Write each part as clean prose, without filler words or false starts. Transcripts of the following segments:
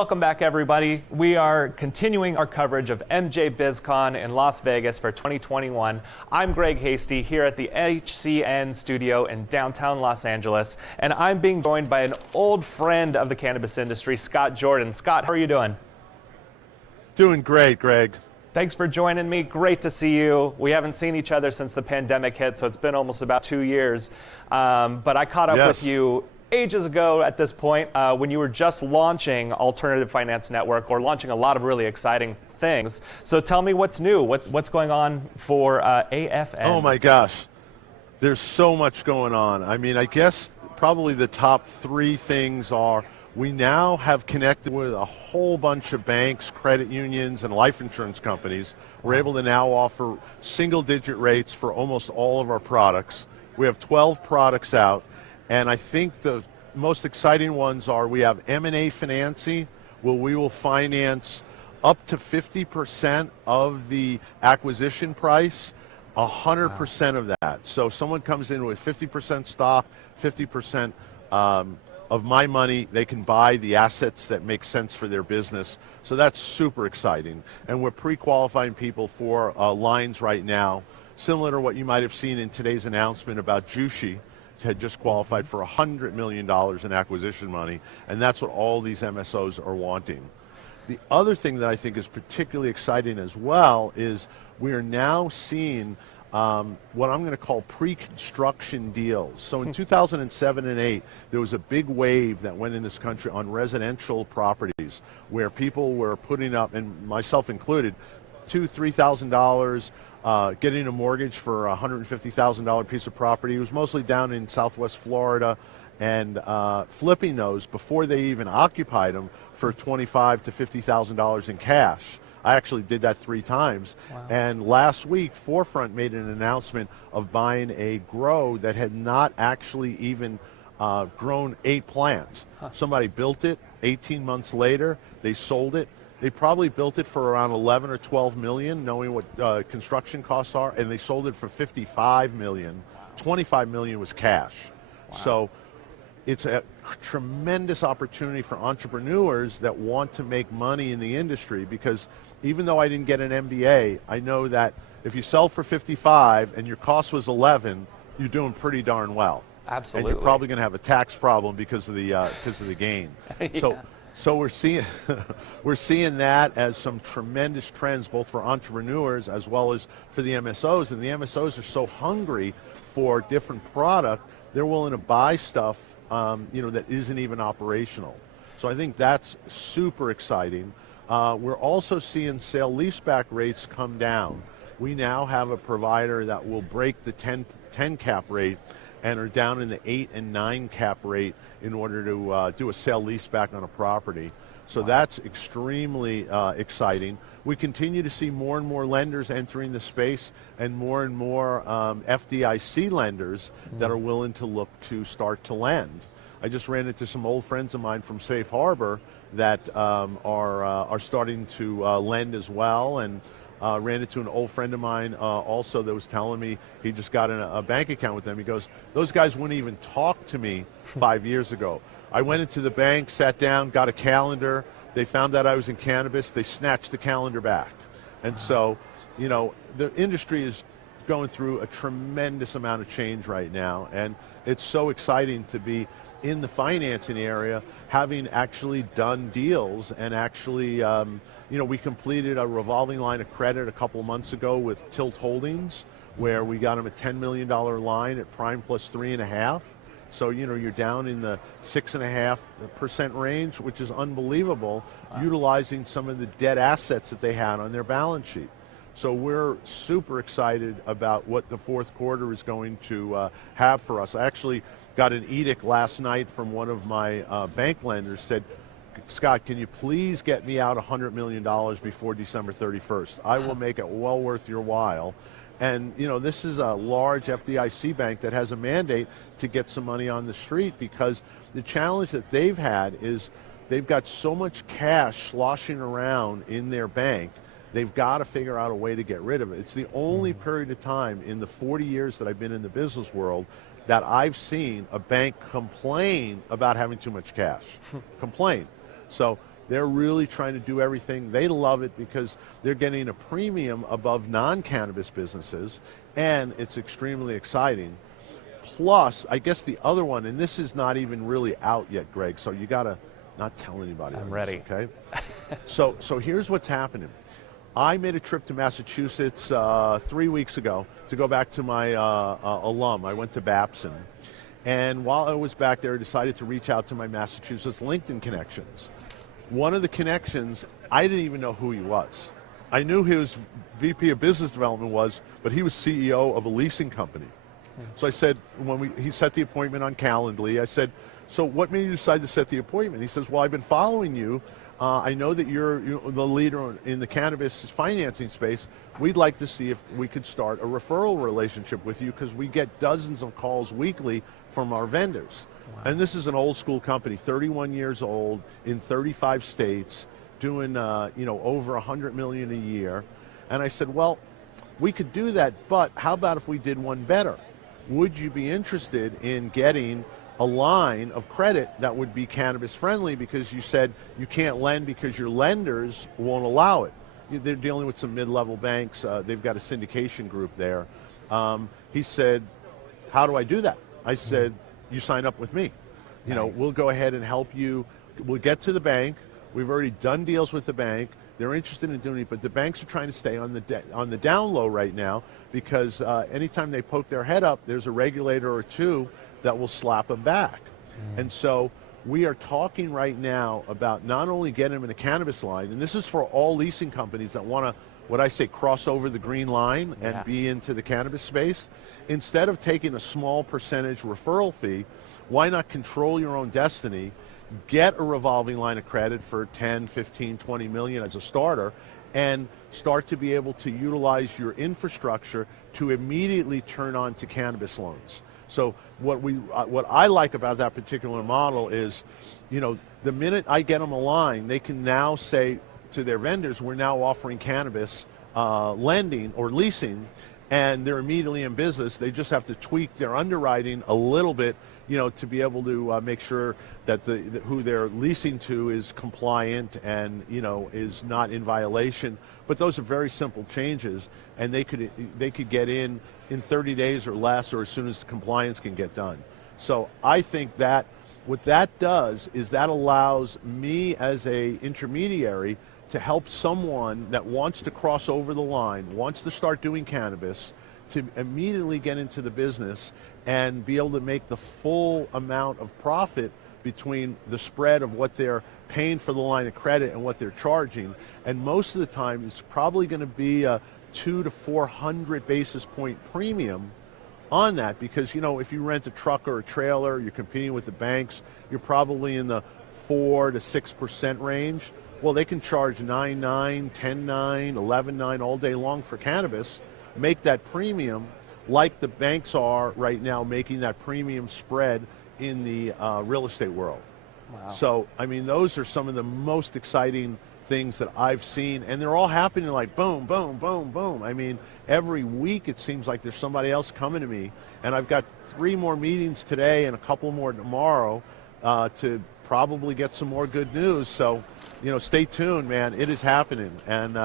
Welcome back, everybody. We are continuing our coverage of MJBizCon in Las Vegas for 2021. I'm Greg Hasty here at the HCN studio in downtown Los Angeles, and I'm being joined by an old friend of the cannabis industry, Scott Jordan. Scott, how are you doing? Doing great, Greg. Thanks for joining me. Great to see you. We haven't seen each other since the pandemic hit, so it's been almost about 2 years. But I caught up with you ages ago at this point when you were just launching Alternative Finance Network, or launching a lot of really exciting things. So tell me what's new. What's going on for AFN? Oh my gosh, there's so much going on. I mean, I guess probably the top three things are we now have connected with a whole bunch of banks, credit unions, and life insurance companies. We're able to now offer single-digit rates for almost all of our products. We have 12 products out. And I think the most exciting ones are we have M&A financing, where we will finance up to 50% of the acquisition price, 100% of that. So if someone comes in with 50% stock, 50% of my money, they can buy the assets that make sense for their business. So that's super exciting. And we're pre-qualifying people for lines right now, similar to what you might have seen in today's announcement about Jushi. Had just qualified for $100 million in acquisition money, and that's what all these MSOs are wanting. The other thing that I think is particularly exciting as well is we are now seeing what I'm going to call pre-construction deals. So in 2007 and 8, there was a big wave that went in this country on residential properties where people were putting up, and myself included, $2,000, $3,000, getting a mortgage for a $150,000 piece of property. It was mostly down in Southwest Florida, and flipping those before they even occupied them for $25,000 to $50,000 in cash. I actually did that 3 times. Wow. And last week, Forefront made an announcement of buying a grow that had not actually even grown 8 plants. Somebody built it. 18 months later, they sold it. They probably built it for around 11 or 12 million, knowing what construction costs are, and they sold it for 55 million. 25 million was cash. Wow. So it's a tremendous opportunity for entrepreneurs that want to make money in the industry, because even though I didn't get an MBA, I know that if you sell for 55 and your cost was 11, you're doing pretty darn well. Absolutely. And you're probably going to have a tax problem because of the gain. Yeah. So we're seeing that as some tremendous trends, both for entrepreneurs as well as for the MSOs. And the MSOs are so hungry for different product, they're willing to buy stuff, that isn't even operational. So I think that's super exciting. We're also seeing sale-leaseback rates come down. We now have a provider that will break the 10 cap rate and are down in the 8 and 9 cap rate in order to do a sale-leaseback on a property. So that's extremely exciting. We continue to see more and more lenders entering the space, and more FDIC lenders that are willing to look to start to lend. I just ran into some old friends of mine from Safe Harbor that are starting to lend as well, and ran into an old friend of mine also that was telling me he just got a bank account with them. He goes, those guys wouldn't even talk to me 5 years ago. I went into the bank, sat down, got a calendar. They found out I was in cannabis. They snatched the calendar back. And so, the industry is going through a tremendous amount of change right now. And it's so exciting to be in the financing area, having actually done deals and actually, we completed a revolving line of credit a couple of months ago with Tilt Holdings, where we got them a $10 million line at prime plus 3.5. So, you're down in the 6.5% range, which is unbelievable, utilizing some of the debt assets that they had on their balance sheet. So we're super excited about what the fourth quarter is going to have for us. I actually got an edict last night from one of my bank lenders, said, Scott, can you please get me out $100 million before December 31st? I will make it well worth your while. And this is a large FDIC bank that has a mandate to get some money on the street, because the challenge that they've had is they've got so much cash sloshing around in their bank, they've got to figure out a way to get rid of it. It's the only period of time in the 40 years that I've been in the business world that I've seen a bank complain about having too much cash. Complain. So They're really trying to do everything. They love it because they're getting a premium above non-cannabis businesses, and it's extremely exciting. Plus, I guess the other one, and this is not even really out yet, Greg, so you got to not tell anybody. I'm ready. Okay? So here's what's happening. I made a trip to Massachusetts 3 weeks ago to go back to my alum. I went to Babson. And while I was back there, I decided to reach out to my Massachusetts LinkedIn connections. One of the connections, I didn't even know who he was. I knew his VP of Business Development was, but he was CEO of a leasing company. So I said, he set the appointment on Calendly, I said, so what made you decide to set the appointment? He says, well, I've been following you. I know that you're the leader in the cannabis financing space. We'd like to see if we could start a referral relationship with you because we get dozens of calls weekly from our vendors. Wow. And this is an old school company, 31 years old, in 35 states, doing over 100 million a year. And I said, well, we could do that, but how about if we did one better? Would you be interested in getting a line of credit that would be cannabis friendly, because you said you can't lend because your lenders won't allow it. They're dealing with some mid-level banks. They've got a syndication group there. He said, how do I do that? I said, you sign up with me. Nice. We'll go ahead and help you. We'll get to the bank. We've already done deals with the bank. They're interested in doing it, but the banks are trying to stay on the down low right now because anytime they poke their head up, there's a regulator or two that will slap them back. And so we are talking right now about not only getting them in a cannabis line, and this is for all leasing companies that want to, what I say, cross over the green line and be into the cannabis space. Instead of taking a small percentage referral fee, why not control your own destiny, get a revolving line of credit for 10, 15, 20 million as a starter, and start to be able to utilize your infrastructure to immediately turn on to cannabis loans. So what I like about that particular model is, the minute I get them a line, they can now say to their vendors, we're now offering cannabis lending or leasing, and they're immediately in business. They just have to tweak their underwriting a little bit, to be able to make sure that who they're leasing to is compliant and is not in violation. But those are very simple changes, and they could get in 30 days or less, or as soon as the compliance can get done. So I think that what that does is that allows me as a intermediary to help someone that wants to cross over the line, wants to start doing cannabis, to immediately get into the business and be able to make the full amount of profit between the spread of what they're paying for the line of credit and what they're charging. And most of the time it's probably going to be a 200 to 400 basis point premium on that, because if you rent a truck or a trailer, you're competing with the banks, you're probably in the 4 to 6% range. Well, they can charge 9.9, 10.9, 11.9 all day long for cannabis, make that premium like the banks are right now making that premium spread in the real estate world. Wow. So, those are some of the most exciting things that I've seen, and they're all happening like boom, boom, boom, boom. Every week it seems like there's somebody else coming to me, and I've got 3 more meetings today and a couple more tomorrow to probably get some more good news. So, stay tuned, man. It is happening, and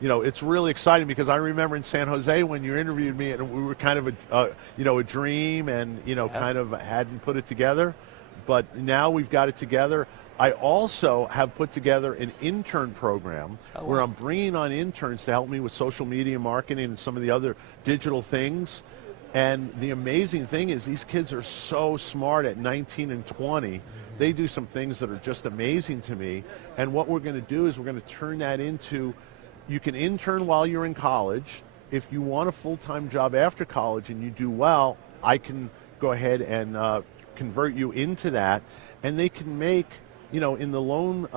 it's really exciting because I remember in San Jose when you interviewed me, and we were kind of a dream, and kind of hadn't put it together, but now we've got it together. I also have put together an intern program where I'm bringing on interns to help me with social media marketing and some of the other digital things. And the amazing thing is these kids are so smart at 19 and 20. They do some things that are just amazing to me. And what we're going to do is we're going to turn that into, you can intern while you're in college. If you want a full-time job after college and you do well, I can go ahead and convert you into that. And they can make, in the loan,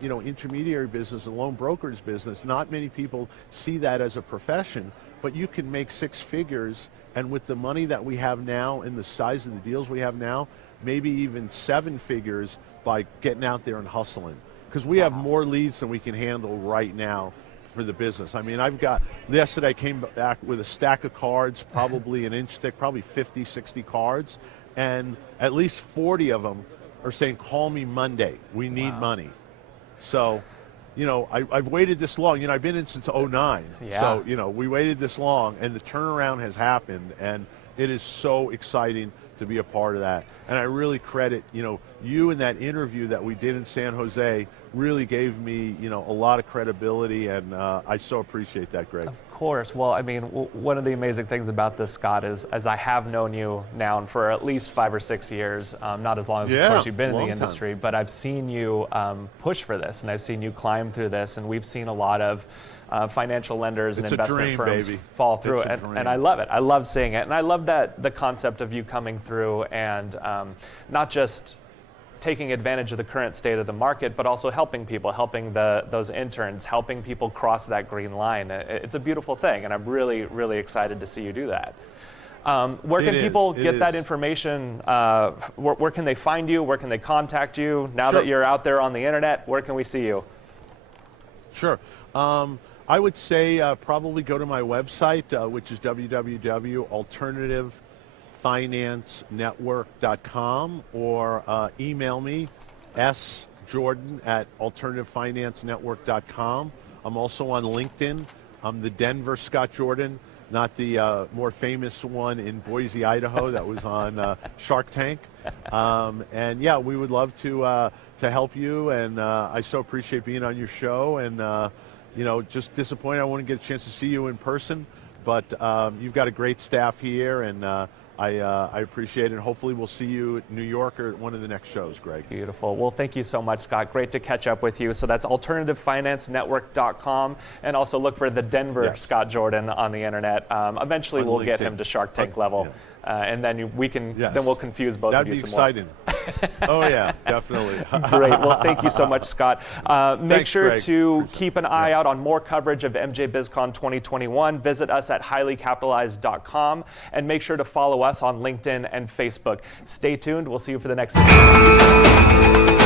intermediary business, the loan brokerage business, not many people see that as a profession, but you can make 6 figures, and with the money that we have now and the size of the deals we have now, maybe even 7 figures by getting out there and hustling. Because we have more leads than we can handle right now for the business. Yesterday I came back with a stack of cards, probably an inch thick, probably 50, 60 cards, and at least 40 of them are saying, call me Monday, we need money. So, I've waited this long. I've been in since '09. Yeah. So, we waited this long, and the turnaround has happened, and it is so exciting to be a part of that. And I really credit, you in that interview that we did in San Jose really gave me, a lot of credibility, and I so appreciate that, Greg. Of course. Well, I mean, one of the amazing things about this, Scott, is as I have known you now for at least 5 or 6 years, not as long as, of course, you've been in the industry, but I've seen you push for this, and I've seen you climb through this, and we've seen a lot of financial lenders and investment firms fall through it, and I love it. I love seeing it, and I love that the concept of you coming through and not just taking advantage of the current state of the market, but also helping people, helping those interns, helping people cross that green line. It's a beautiful thing, and I'm really, really excited to see you do that. Where can people get that information? Where can they find you? Where can they contact you? Now that you're out there on the internet, where can we see you? Sure. I would say probably go to my website, which is www.alternativefinancenetwork.com, or email me, sjordan@alternativefinancenetwork.com. I'm also on LinkedIn. I'm the Denver Scott Jordan, not the more famous one in Boise, Idaho that was on Shark Tank. And yeah, we would love to help you, and I so appreciate being on your show, and just disappointed I won't get a chance to see you in person, but you've got a great staff here, and I appreciate it. Hopefully we'll see you at New York or at one of the next shows, Greg. Beautiful. Well, thank you so much, Scott. Great to catch up with you. So that's alternativefinancenetwork.com, and also look for the Denver Scott Jordan on the internet. Eventually we'll get him to Shark Tank level, and then then we'll confuse both of you some more. That'd be exciting. Oh yeah, definitely. Great. Well, thank you so much, Scott. Make sure to keep an eye out on more coverage of MJBizCon 2021. Visit us at highlycapitalized.com, and make sure to follow us on LinkedIn and Facebook. Stay tuned. We'll see you for the next video.